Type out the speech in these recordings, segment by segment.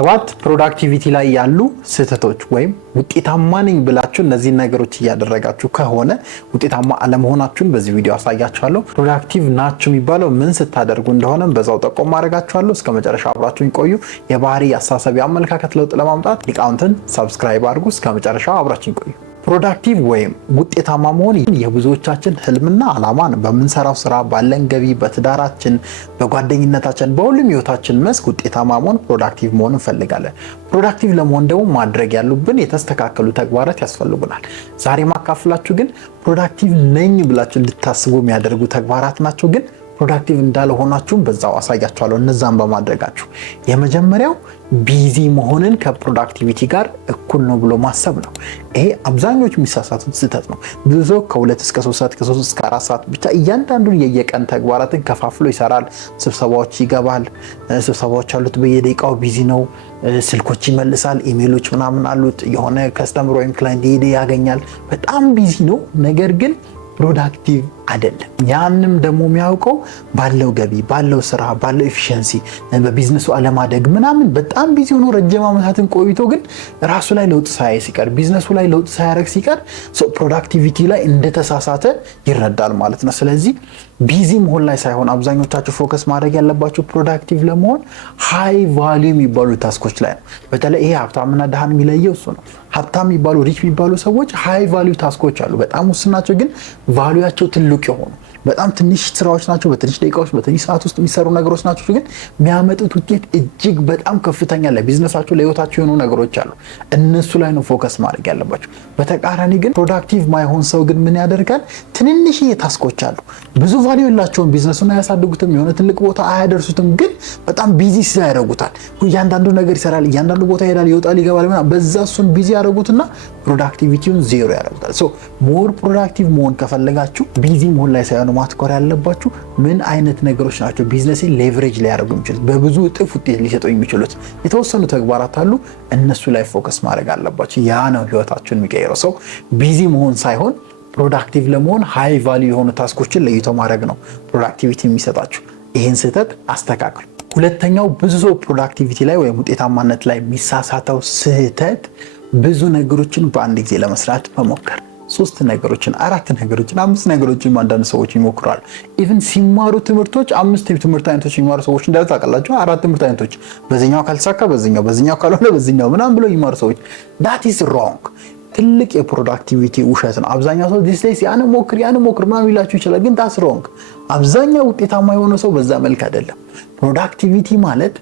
ሰባት ፕሮዳክቲቪቲ ላይ ያሉ ስህተቶች ወይም ውጤታማ ነኝ ብላችሁ እነዚህ ነገሮች እያደረጋችሁ ከሆነ ውጤታማ አለመሆናችሁን በዚህ ቪዲዮ አሳያችኋለሁ። ፕሮዳክቲቭ ናችሁ የሚባለው ምን ስታደርጉ እንደሆነ በዛው ጠቆም አደርጋችኋለሁ። እስከ መጨረሻው አብራችሁኝ ቆዩ። የባህሪ አስተሳሰብ አመለካከት ለውጥ ለማምጣት ሊቃውንትን ሰብስክራይብ አድርጉ። እስከ መጨረሻው አብራችሁኝ ቆዩ። ፕሮዳክቲቭ ወይም ውጤታማ መሆን የብዙዎቻችን ህልምና ዓላማ ነው። በምንሰራው ስራ፣ ባለን ገቢ፣ በትዳራችን፣ በጓደኝነታችን፣ በሁሉም ህይወታችን መስክ ውጤታማ መሆን ፕሮዳክቲቭ መሆን እንፈልጋለን። ፕሮዳክቲቭ ለመሆን ደግሞ ማድረግ ያሉብን የተስተካከሉ ተግባራት ያስፈልጉናል። ዛሬ ማካፍላችሁ ግን ፕሮዳክቲቭ ነኝ ብላችሁ እንድታስቡ የሚያደርጉ ተግባራት ናቸው። ግን ፕሮዳክቲቭ እንዳልሆናችሁም በዛው አሳያችኋለሁ። እነዛን በማድረጋችሁ የመጀመሪያው ቢዚ መሆንን ከፕሮዳክቲቪቲ ጋር እኩል ነው ብሎ ማሰብ ነው። ይሄ አብዛኞቹ የሚሳሳቱት ስህተት ነው። ብዙ ሰው ከ2 እስከ 3 ሰዓት ከ3 እስከ 4 ሰዓት ብቻ እያንዳንዱን የየቀን ተግባራትን ከፋፍሎ ይሰራል። ስብሰባዎች ይገባል። ስብሰባዎች አሉት፣ በየደቂቃው ቢዚ ነው። ስልኮች ይመልሳል፣ ኢሜሎች ምናምን አሉት። የሆነ ከስተመር ወይም ክላይንት ያገኛል። በጣም ቢዚ ነው። ነገር ግን ፕሮዳክቲቭ አይደለም። ያንም ደግሞ የሚያውቀው ባለው ገቢ፣ ባለው ስራ፣ ባለው ኤፊሺየንሲ፣ በቢዝነሱ አለማደግ ምናምን በጣም ቢዚ ሆኖ ረጅም ዓመታትን ቆይቶ ግን ራሱ ላይ ለውጥ ሳያይ ሲቀር፣ ቢዝነሱ ላይ ለውጥ ሳያደርግ ሲቀር ፕሮዳክቲቪቲ ላይ እንደተሳሳተ ይረዳል ማለት ነው። ስለዚህ ቢዚ መሆን ላይ ሳይሆን አብዛኞቻችሁ ፎከስ ማድረግ ያለባችሁ ፕሮዳክቲቭ ለመሆን ሃይ ቫልዩ የሚባሉ ታስኮች ላይ ነው። በተለይ ይሄ ሀብታምና ድሃን የሚለየው እሱ ነው። ሀብታም የሚባሉ ሪች የሚባሉ ሰዎች ሃይ ቫልዩ ታስኮች አሉ። በጣም ውስን ናቸው፣ ግን ቫልዩያቸው ትልቅ የሆኑ በጣም ትንሽ ስራዎች ናቸው። በትንሽ ደቂቃዎች በትንሽ ሰዓት ውስጥ የሚሰሩ ነገሮች ናቸው፣ ግን የሚያመጡት ውጤት እጅግ በጣም ከፍተኛ ለቢዝነሳቸው ለህይወታቸው የሆኑ ነገሮች አሉ። እነሱ ላይ ነው ፎከስ ማድረግ ያለባቸው። በተቃራኒ ግን ፕሮዳክቲቭ ማይሆን ሰው ግን ምን ያደርጋል? ትንንሽ ታስኮች አሉ፣ ብዙ ቫልዩ የላቸውም፣ ቢዝነሱን አያሳድጉትም፣ የሆነ ትልቅ ቦታ አያደርሱትም፣ ግን በጣም ቢዚ ያደርጉታል። እያንዳንዱ ነገር ይሰራል፣ እያንዳንዱ ቦታ ይሄዳል፣ ይወጣል፣ ይገባል ምናምን። በዛ እሱን ቢዚ ያደርጉትና ፕሮዳክቲቪቲውን ዜሮ ያደርጉታል። ሶ ሞር ፕሮዳክቲቭ መሆን ከፈለጋችሁ ቢዚ መሆን ላይ ሳይሆን ማትኮር ያለባችሁ ምን አይነት ነገሮች ናቸው ቢዝነስን ሌቨሬጅ ሊያደርጉ የሚችሉት፣ በብዙ እጥፍ ውጤት ሊሰጡ የሚችሉት የተወሰኑ ተግባራት አሉ። እነሱ ላይ ፎከስ ማድረግ አለባችሁ። ያ ነው ህይወታችሁን የሚቀይረው። ሰው ቢዚ መሆን ሳይሆን ፕሮዳክቲቭ ለመሆን ሃይ ቫልዩ የሆኑ ታስኮችን ለይቶ ማድረግ ነው ፕሮዳክቲቪቲ የሚሰጣችሁ። ይህን ስህተት አስተካክሉ። ሁለተኛው ብዙ ሰው ፕሮዳክቲቪቲ ላይ ወይም ውጤታማነት ላይ የሚሳሳተው ስህተት ብዙ ነገሮችን በአንድ ጊዜ ለመስራት መሞከር። 3 ነገሮችን፣ 4 ነገሮችን፣ 5 ነገሮችን አንዳንድ ሰዎች ይሞክራሉ። ኢቭን ሲማሩ ትምህርቶች 5 የትምህርት አይነቶች የሚማሩ ሰዎች እንዳሉ ታውቃላችሁ። 4 ትምህርት አይነቶች፣ በዚህኛው ካልተሳካ በዚህኛው፣ በዚህኛው ካልሆነ በዚህኛው ምናምን ብለው ይማሩ ሰዎች። that is wrong። ትልቅ የፕሮዳክቲቪቲ ውሸት ነው። አብዛኛው ሰው these days ያን ሞክር ምናምን ይላችሁ ይችላል፣ ግን that's wrong። አብዛኛው ውጤታማ የሆነ ሰው በዛ መልክ አይደለም። ፕሮዳክቲቪቲ ማለት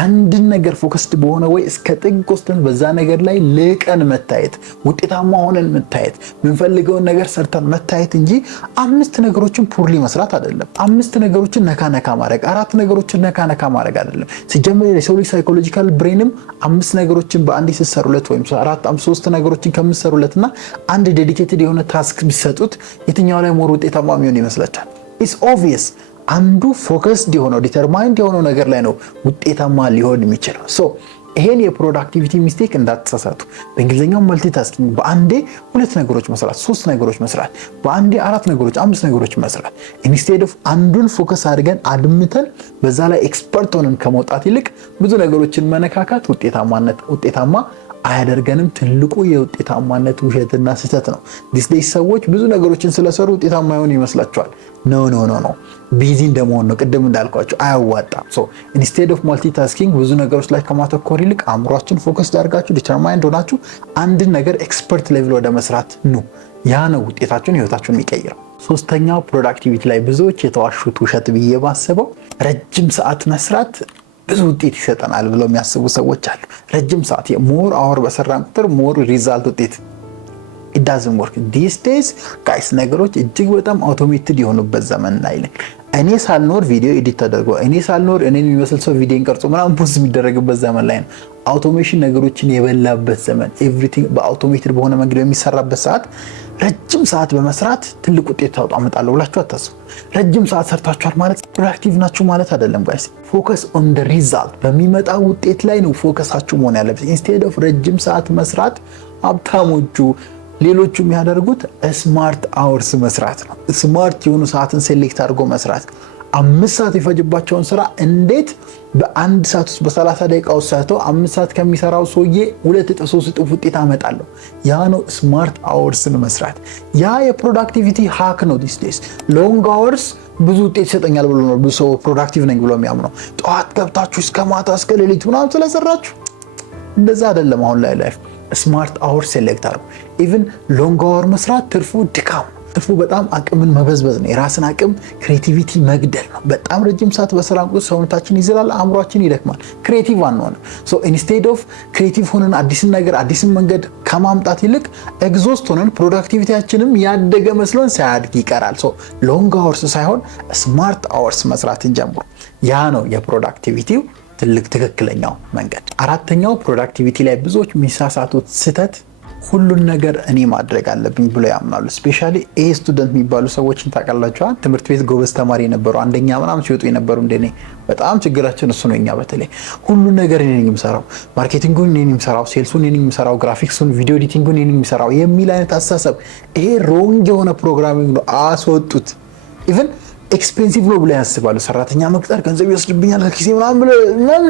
አንድን ነገር ፎከስድ በሆነ ወይ እስከ ጥግ ወስደን በዛ ነገር ላይ ልቀን መታየት፣ ውጤታማ ሆነን መታየት፣ የምንፈልገውን ነገር ሰርተን መታየት እንጂ 5 ነገሮችን ፑርሊ መስራት አይደለም። 5 ነገሮችን ነካ ማድረግ፣ 4 ነገሮችን ነካ ማድረግ አይደለም። ሲጀምር የሰው ልጅ ሳይኮሎጂካል ብሬንም 5 ነገሮችን በአንድ ሲሰሩለት ወይም 3 ነገሮችን ከምትሰሩለትና አንድ ዴዲኬትድ የሆነ ታስክ ቢሰጡት የትኛው ላይ ሞር ውጤታማ የሚሆን ይመስላችኋል? ኢትስ ኦብቪየስ። አንዱ ፎከስድ የሆነው ዲተርማይንድ የሆነው ነገር ላይ ነው ውጤታማ ሊሆን የሚችለው። ሶ ይሄን የፕሮዳክቲቪቲ ሚስቴክ እንዳትሳሳቱ። በእንግሊዝኛው መልቲታስኪንግ በአንዴ 2 ነገሮች መስራት፣ 3 ነገሮች መስራት፣ በአንዴ 4 ነገሮች፣ 5 ነገሮች መስራት ኢንስቴድ ኦፍ አንዱን ፎከስ አድርገን አድምተን በዛ ላይ ኤክስፐርት ሆነን ከመውጣት ይልቅ ብዙ ነገሮችን መነካካት ውጤታማ አያደርገንም። ትልቁ የውጤታማነት ውሸትና ስህተት ነው። ዲስ ዴይስ ሰዎች ብዙ ነገሮችን ስለሰሩ ውጤታማ ይሆን ይመስላቸዋል። ኖ ቢዚ እንደመሆን ነው። ቅድም እንዳልኳቸው አያዋጣም። ሶ ኢንስቴድ ኦፍ ማልቲታስኪንግ ብዙ ነገሮች ላይ ከማተኮር ይልቅ አእምሯችን ፎከስ አድርጋችሁ ዲተርማይንድ ሆናችሁ አንድን ነገር ኤክስፐርት ሌቭል ወደ መስራት ኑ። ያ ነው ውጤታችሁን ህይወታችሁን የሚቀይረው። ሶስተኛው ፕሮዳክቲቪቲ ላይ ብዙዎች የተዋሹት ውሸት ብዬ ባስበው ረጅም ሰዓት መስራት ብዙ ውጤት ይሰጠናል ብለው የሚያስቡ ሰዎች አሉ። ረጅም ሰዓት ሞር አወር በሰራን ቁጥር ሞር ሪዛልት ውጤት it doesn't work these days guys። ነገሮች እጅግ በጣም አውቶሜትድ የሆኑበት ዘመን ላይ ነን። እኔ ሳልኖር ቪዲዮ ኤዲት ተደርጎ እኔ ሳልኖር እኔን የሚመስል ሰው ቪዲዮን ቀርጾ ምናምን ፖስት የሚደረግበት ዘመን ላይ ነው። አውቶሜሽን ነገሮችን የበላበት ዘመን፣ ኤቭሪቲንግ በአውቶሜትድ በሆነ መንገድ የሚሰራበት ሰዓት ረጅም ሰዓት በመስራት ትልቅ ውጤት ታመጣለሁ ብላችሁ አታስቡ። ረጅም ሰዓት ሰርታችኋል ማለት ፕሮዳክቲቭ ናችሁ ማለት አይደለም ጋይስ። ፎከስ ኦን ዘ ሪዛልት፣ በሚመጣ ውጤት ላይ ነው ፎከሳችሁ መሆን ያለበት። ኢንስቴድ ኦፍ ረጅም ሰዓት መስራት ሀብታሞቹ ሌሎቹ የሚያደርጉት ስማርት አወርስ መስራት ነው። ስማርት የሆኑ ሰዓትን ሴሌክት አድርጎ መስራት። 5 ሰዓት የፈጅባቸውን ስራ እንዴት በአንድ ሰዓት ውስጥ በ30 ደቂቃ ውስጥ ሰርተው 5 ሰዓት ከሚሰራው ሰውዬ 2 እጥፍ 3 እጥፍ ውጤት አመጣለሁ። ያ ነው ስማርት አወርስን መስራት። ያ የፕሮዳክቲቪቲ ሃክ ነው። ዲስ ዴይስ ሎንግ አወርስ ብዙ ውጤት ይሰጠኛል ብሎ ነው ብዙ ሰው ፕሮዳክቲቭ ነኝ ብሎ የሚያምነው። ጠዋት ገብታችሁ እስከ ማታ እስከ ሌሊት ምናምን ስለሰራችሁ እንደዛ አይደለም። አሁን ላይ ላይፍ ስማርት አወር ሴሌክት አድርጉ። ኢቭን ሎንግ አወር መስራት ትርፉ ድካም፣ ትርፉ በጣም አቅምን መበዝበዝ ነው። የራስን አቅም ክሬቲቪቲ መግደል ነው። በጣም ረጅም ሰዓት በስራን ቁጥር ሰውነታችን ይዝላል፣ አእምሯችን ይደክማል፣ ክሬቲቭ አንሆንም። ሶ ኢንስቴድ ኦፍ ክሬቲቭ ሆነን አዲስን ነገር አዲስን መንገድ ከማምጣት ይልቅ ኤግዞስት ሆነን ፕሮዳክቲቪቲያችንም ያደገ መስሎን ሳያድግ ይቀራል። ሶ ሎንግ አወርስ ሳይሆን ስማርት አወርስ መስራትን ጀምሩ። ያ ነው የፕሮዳክቲቪቲው ትልቅ ትክክለኛው መንገድ። አራተኛው ፕሮዳክቲቪቲ ላይ ብዙዎች የሚሳሳቱት ስህተት ሁሉን ነገር እኔ ማድረግ አለብኝ ብሎ ያምናሉ። ስፔሻሊ ኤ ስቱደንት የሚባሉ ሰዎችን ታውቃላችኋል። ትምህርት ቤት ጎበዝ ተማሪ የነበሩ አንደኛ ምናምን ሲወጡ የነበሩ እንደኔ በጣም ችግራችን እሱ ነው። እኛ በተለይ ሁሉን ነገር እኔ ነኝ የምሰራው፣ ማርኬቲንጉን እኔ ነኝ የምሰራው፣ ሴልሱን እኔ ነኝ የምሰራው፣ ግራፊክሱን ቪዲዮ ኤዲቲንጉን እኔ ነኝ የምሰራው የሚል አይነት አስተሳሰብ ይሄ ሮንግ የሆነ ፕሮግራሚንግ ነው። አስወጡት። ኢቭን ኤክስፔንሲቭ ነው ብለው ያስባሉ። ሰራተኛ መቅጠር ገንዘብ ይወስድብኛል ከኪሴ ምናምን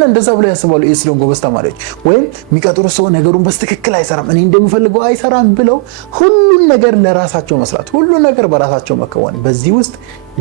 እንደዛ ብለው ያስባሉ ስለሆነ ጎበዝ ተማሪዎች። ወይም የሚቀጥሩ ሰው ነገሩን በትክክል አይሰራም፣ እኔ እንደምፈልገው አይሰራም ብለው ሁሉን ነገር ለራሳቸው መስራት፣ ሁሉን ነገር በራሳቸው መከወን፣ በዚህ ውስጥ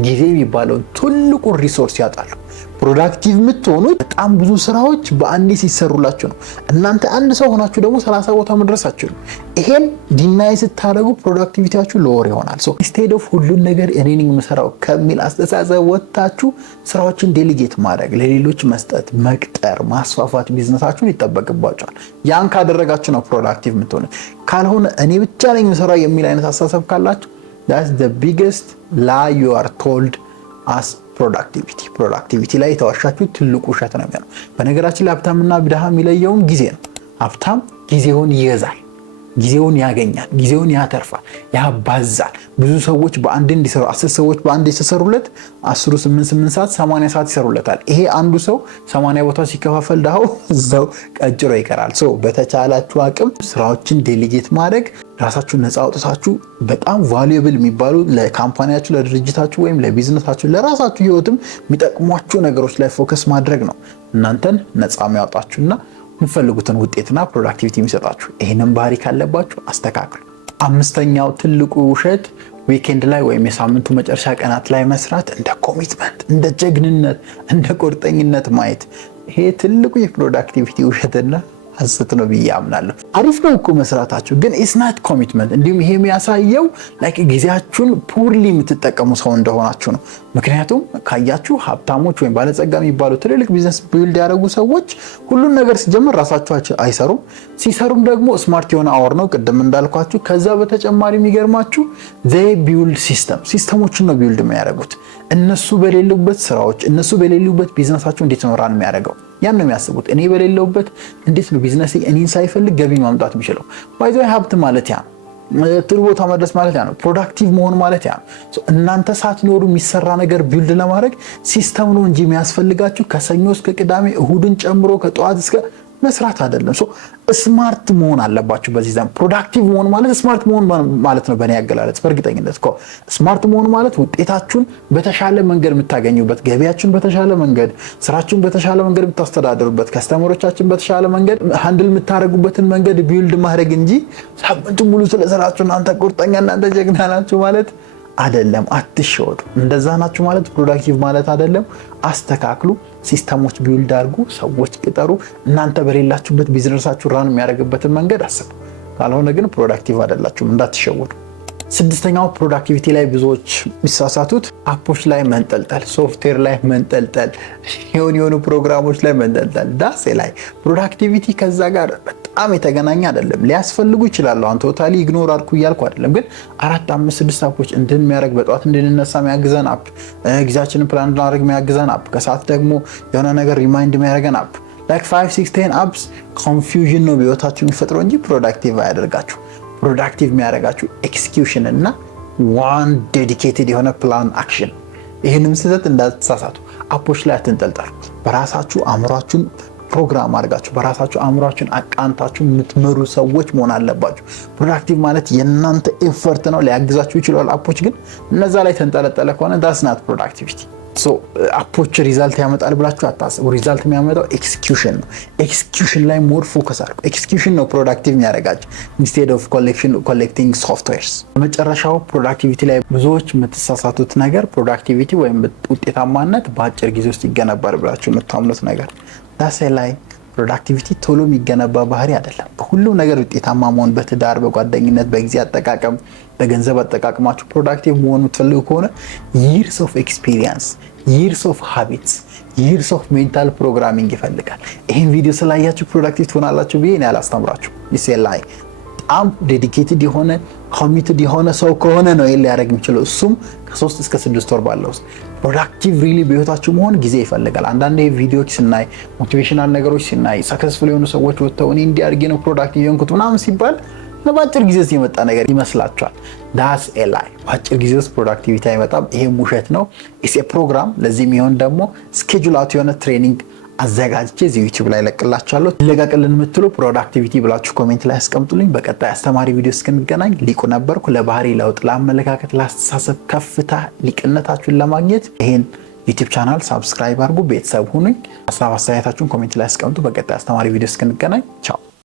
ጊዜ የሚባለውን ትልቁን ሪሶርስ ያጣሉ። ፕሮዳክቲቭ የምትሆኑት በጣም ብዙ ስራዎች በአንዴ ሲሰሩላችሁ ነው። እናንተ አንድ ሰው ሆናችሁ ደግሞ 30 ቦታ መድረሳችሁ ነው። ይሄን ዲናይ ስታደርጉ ፕሮዳክቲቪቲያችሁ ሎወር ይሆናል። ሶ ኢንስቴድ ኦፍ ሁሉን ነገር እኔ ነኝ የምሰራው ከሚል አስተሳሰብ ወጥታችሁ ስራዎችን ዴሊጌት ማድረግ፣ ለሌሎች መስጠት፣ መቅጠር፣ ማስፋፋት ቢዝነሳችሁን ይጠበቅባችኋል። ያን ካደረጋችሁ ነው ፕሮዳክቲቭ የምትሆኑት። ካልሆነ እኔ ብቻ ነኝ የምሰራው የሚል አይነት አስተሳሰብ ካላችሁ that's the biggest lie you are told as ፕሮዳክቲቪቲ ላይ የተዋሻችሁ ትልቁ ውሸት ነው የሚሆነው። በነገራችን ላይ ሀብታምና ድሃ የሚለየውም ጊዜ ነው። ሀብታም ጊዜውን ይገዛል፣ ጊዜውን ያገኛል፣ ጊዜውን ያተርፋል፣ ያባዛል። ብዙ ሰዎች በአንድ እንዲሰሩ 10 ሰዎች በአንድ ሲሰሩለት 10 8 ሰዓት 80 ሰዓት ይሰሩለታል። ይሄ አንዱ ሰው 80 ቦታ ሲከፋፈል ድሃው እዛው ቀጭሮ ይቀራል። ሶ በተቻላችሁ አቅም ስራዎችን ዴሊጌት ማድረግ፣ ራሳችሁን ነፃ አውጥታችሁ በጣም ቫልዩብል የሚባሉ ለካምፓኒያችሁ፣ ለድርጅታችሁ ወይም ለቢዝነሳችሁ፣ ለራሳችሁ ህይወትም የሚጠቅሟችሁ ነገሮች ላይ ፎከስ ማድረግ ነው እናንተን ነፃ የሚያወጣችሁና የምትፈልጉትን ውጤትና ፕሮዳክቲቪቲ የሚሰጣችሁ። ይሄንን ባህሪ ካለባችሁ አስተካክሉ። አምስተኛው ትልቁ ውሸት ዊኬንድ ላይ ወይም የሳምንቱ መጨረሻ ቀናት ላይ መስራት እንደ ኮሚትመንት፣ እንደ ጀግንነት፣ እንደ ቁርጠኝነት ማየት። ይሄ ትልቁ የፕሮዳክቲቪቲ ውሸትና ሐሰት ነው ብዬ አምናለሁ። አሪፍ ነው እኮ መስራታችሁ፣ ግን ኢትስ ናት ኮሚትመንት። እንዲሁም ይሄ የሚያሳየው ላይክ ጊዜያችሁን ፑርሊ የምትጠቀሙ ሰው እንደሆናችሁ ነው። ምክንያቱም ካያችሁ ሀብታሞች ወይም ባለጸጋ የሚባሉ ትልልቅ ቢዝነስ ቢልድ ያደረጉ ሰዎች ሁሉን ነገር ሲጀምር ራሳቸው አይሰሩም። ሲሰሩም ደግሞ ስማርት የሆነ አወር ነው ቅድም እንዳልኳችሁ። ከዛ በተጨማሪ የሚገርማችሁ they build ሲስተሞችን ነው ቢልድ የሚያደርጉት። እነሱ በሌሉበት ስራዎች፣ እነሱ በሌሉበት ቢዝነሳቸው እንዴት ነው ራን የሚያደርገው? ያን ነው የሚያስቡት። እኔ በሌለውበት እንዴት ነው ቢዝነስ እኔን ሳይፈልግ ገቢ ማምጣት የሚችለው? ባይዞ ሀብት ማለት ያ ጥሩ ቦታ መድረስ ማለት ያ ነው። ፕሮዳክቲቭ መሆን ማለት ያ ነው። እናንተ ሳትኖሩ የሚሰራ ነገር ቢልድ ለማድረግ ሲስተም ነው እንጂ የሚያስፈልጋችሁ ከሰኞ እስከ ቅዳሜ እሁድን ጨምሮ ከጠዋት እስከ መስራት አይደለም። ስማርት መሆን አለባችሁ። በዚህ ዘመን ፕሮዳክቲቭ መሆን ማለት ስማርት መሆን ማለት ነው። በእኔ አገላለጽ በእርግጠኝነት እኮ ስማርት መሆን ማለት ውጤታችሁን በተሻለ መንገድ የምታገኙበት፣ ገቢያችሁን በተሻለ መንገድ፣ ስራችሁን በተሻለ መንገድ የምታስተዳድሩበት፣ ከስተመሮቻችሁን በተሻለ መንገድ ሃንድል የምታደርጉበትን መንገድ ቢልድ ማድረግ እንጂ ሳምንቱን ሙሉ ስለሰራችሁ እናንተ ቁርጠኛ እናንተ ጀግና ናችሁ ማለት አይደለም። አትሸወዱ። እንደዛ ናችሁ ማለት ፕሮዳክቲቭ ማለት አይደለም። አስተካክሉ። ሲስተሞች ቢልድ አድርጉ፣ ሰዎች ቅጠሩ። እናንተ በሌላችሁበት ቢዝነሳችሁ ራን የሚያደርግበትን መንገድ አስቡ። ካልሆነ ግን ፕሮዳክቲቭ አይደላችሁም፣ እንዳትሸወዱ። ስድስተኛው ፕሮዳክቲቪቲ ላይ ብዙዎች የሚሳሳቱት አፖች ላይ መንጠልጠል፣ ሶፍትዌር ላይ መንጠልጠል፣ የሆኑ ፕሮግራሞች ላይ መንጠልጠል። ዳሴ ላይ ፕሮዳክቲቪቲ ከዛ ጋር በጣም የተገናኘ አይደለም። ሊያስፈልጉ ይችላሉ። አሁን ቶታሊ ኢግኖር አድርጉ እያልኩ አይደለም፣ ግን 4 5 6 አፖች እንድንሚያደርግ በጠዋት እንድንነሳ የሚያግዘን አፕ፣ ጊዜያችንን ፕላን እንድናደርግ የሚያግዘን አፕ፣ ከሰዓት ደግሞ የሆነ ነገር ሪማይንድ የሚያደርገን አፕ ላይክ 5 6 10 አፕስ ኮንፊውዥን ነው በህይወታችሁ የሚፈጥረው እንጂ ፕሮዳክቲቭ አያደርጋችሁ። ፕሮዳክቲቭ የሚያደርጋችሁ ኤክስኪዩሽን እና ዋን ዴዲኬትድ የሆነ ፕላን አክሽን። ይህንም ስህተት እንዳትሳሳቱ። አፖች ላይ አትንጠልጠሉ። በራሳችሁ አእምሯችሁን ፕሮግራም አድርጋችሁ በራሳችሁ አእምሯችሁን አቃንታችሁ የምትመሩ ሰዎች መሆን አለባችሁ። ፕሮዳክቲቭ ማለት የእናንተ ኤፈርት ነው። ሊያግዛችሁ ይችላል አፖች፣ ግን እነዛ ላይ ተንጠለጠለ ከሆነ ዳስ ናት ፕሮዳክቲቪቲ። አፖች ሪዛልት ያመጣል ብላችሁ አታስቡ። ሪዛልት የሚያመጣው ኤክስኪዩሽን ነው። ኤክስኪዩሽን ላይ ሞር ፎከስ አድርጉ። ኤክስኪዩሽን ነው ፕሮዳክቲቭ የሚያደርጋችሁ ኢንስቴድ ኦፍ ኮሌክቲንግ ሶፍትዌርስ። በመጨረሻው ፕሮዳክቲቪቲ ላይ ብዙዎች የምትሳሳቱት ነገር ፕሮዳክቲቪቲ ወይም ውጤታማነት በአጭር ጊዜ ውስጥ ይገነባል ብላችሁ የምታምኑት ነገር ዳሴ ላይ ፕሮዳክቲቪቲ ቶሎ የሚገነባ ባህሪ አይደለም። በሁሉም ነገር ውጤታማ መሆን፣ በትዳር፣ በጓደኝነት፣ በጊዜ አጠቃቀም፣ በገንዘብ አጠቃቀማችሁ ፕሮዳክቲቭ መሆን የምትፈልጉ ከሆነ ይርስ ኦፍ ኤክስፒሪየንስ፣ ይርስ ኦፍ ሃቢትስ፣ ይርስ ኦፍ ሜንታል ፕሮግራሚንግ ይፈልጋል። ይህን ቪዲዮ ስላያችሁ ፕሮዳክቲቭ ትሆናላችሁ ብዬ እኔ አላስተምራችሁ። ይሴላይ በጣም ዴዲኬትድ የሆነ ኮሚትድ የሆነ ሰው ከሆነ ነው ይሄን ሊያደርግ የሚችለው። እሱም ከ3 እስከ 6 ወር ባለው ውስጥ ፕሮዳክቲቭ ሪሊ በህይወታችሁ መሆን ጊዜ ይፈልጋል። አንዳንድ ቪዲዮዎች ስናይ፣ ሞቲቬሽናል ነገሮች ስናይ፣ ሰክሰስፉል የሆኑ ሰዎች ወጥተው እኔ እንዲያርጌ ነው ፕሮዳክቲቭ የሆንኩት ምናምን ሲባል በአጭር ጊዜ ውስጥ የመጣ ነገር ይመስላችኋል። ዳስ ኤላይ በአጭር ጊዜ ውስጥ ፕሮዳክቲቪቲ አይመጣም። ይሄም ውሸት ነው። ኢስ ፕሮግራም። ለዚህ የሚሆን ደግሞ ስኬጁል አውት የሆነ ትሬኒንግ አዘጋጅቼ እዚህ ዩቲዩብ ላይ ለቅላችኋለሁ። ይለቀቅልን የምትሉ ፕሮዳክቲቪቲ ብላችሁ ኮሜንት ላይ አስቀምጡልኝ። በቀጣይ አስተማሪ ቪዲዮ እስክንገናኝ ሊቁ ነበርኩ። ለባህሪ ለውጥ፣ ለአመለካከት፣ ለአስተሳሰብ ከፍታ ሊቅነታችሁን ለማግኘት ይሄን ዩቲዩብ ቻናል ሳብስክራይብ አድርጉ፣ ቤተሰብ ሁኑኝ። ሀሳብ አስተያየታችሁን ኮሜንት ላይ አስቀምጡ። በቀጣይ አስተማሪ ቪዲዮ እስክንገናኝ ቻው።